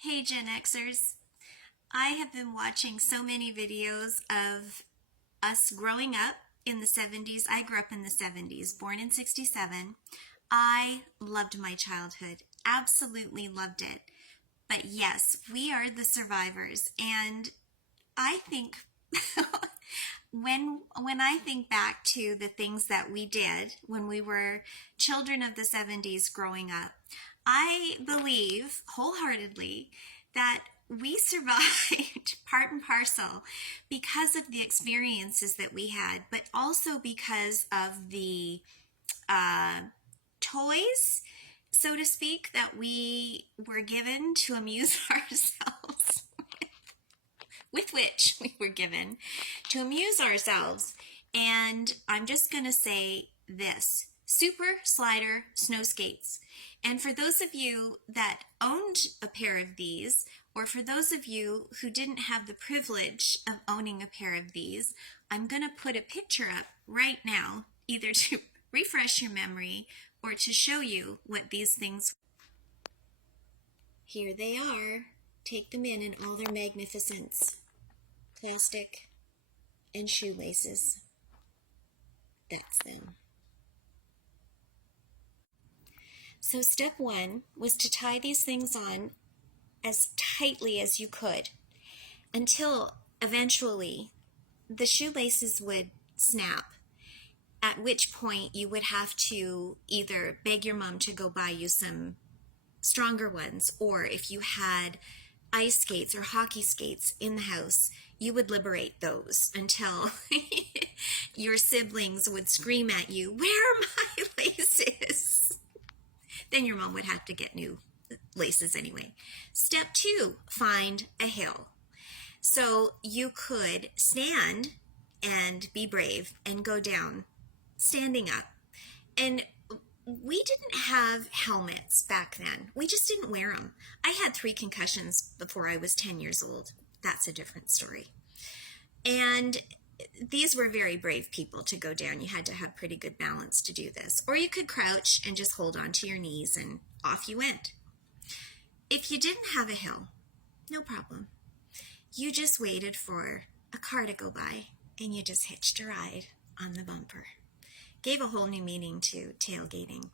Hey Gen Xers, I have been watching so many videos of us growing up in the 70s. I grew up in the 70s, born in 67. I loved my childhood, absolutely loved it. But yes, we are the survivors. And I think when I think back to the things that we did when we were children of the 70s growing up, I believe wholeheartedly that we survived part and parcel because of the experiences that we had, but also because of the uh, toys, so to speak, that we were given to amuse ourselves, with which we were given to amuse ourselves. And I'm just going to say this: Super Slider Snowskates. And for those of you that owned a pair of these, or for those of you who didn't have the privilege of owning a pair of these, I'm going to put a picture up right now, either to refresh your memory or to show you what these things were. Here they are. Take them in all their magnificence. Plastic and shoelaces. That's them. So step one was to tie these things on as tightly as you could until eventually the shoelaces would snap, at which point you would have to either beg your mom to go buy you some stronger ones, or if you had ice skates or hockey skates in the house, you would liberate those until your siblings would scream at you, "Where are my laces?" Then your mom would have to get new laces anyway. Step two, find a hill. So you could stand and be brave and go down, standing up. And we didn't have helmets back then. We just didn't wear them. I had 3 concussions before I was 10 years old. That's a different story. And these were very brave people to go down. You had to have pretty good balance to do this. Or you could crouch and just hold on to your knees and off you went. If you didn't have a hill, no problem. You just waited for a car to go by and you just hitched a ride on the bumper. Gave a whole new meaning to tailgating,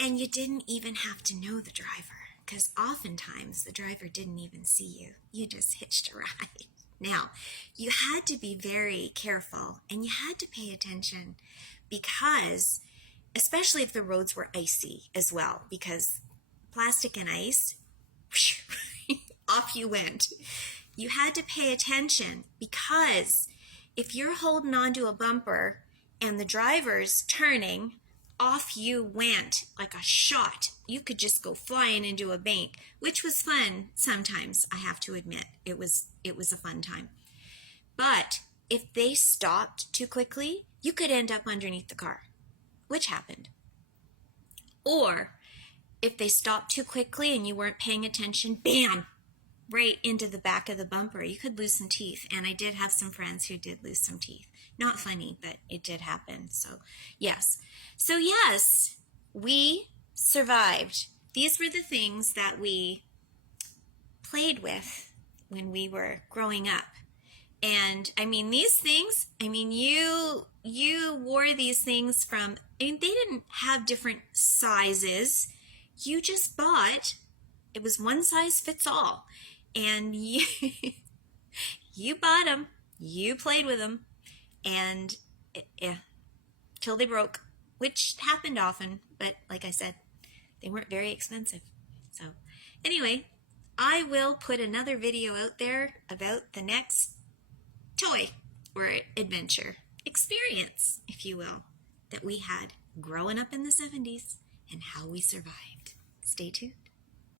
and you didn't even have to know the driver, because oftentimes the driver didn't even see you. You just hitched a ride. Now, you had to be very careful and you had to pay attention, because especially if the roads were icy as well, because plastic and ice, off you went. You had to pay attention, because if you're holding onto a bumper and the driver's turning, off you went like a shot. You could just go flying into a bank, which was fun sometimes, I have to admit. It was a fun time. But if they stopped too quickly, you could end up underneath the car, which happened. Or if they stopped too quickly and you weren't paying attention, bam, right into the back of the bumper. You could lose some teeth, and I did have some friends who did lose some teeth. Not funny, but it did happen. So yes, we survived. These were the things that we played with when we were growing up. And I mean, these things, you wore these things from, they didn't have different sizes. You just bought, it was one size fits all. And you bought them, you played with them, and till they broke, which happened often, but like I said, they weren't very expensive. So anyway, I will put another video out there about the next toy or adventure experience, if you will, that we had growing up in the 70s and how we survived. Stay tuned.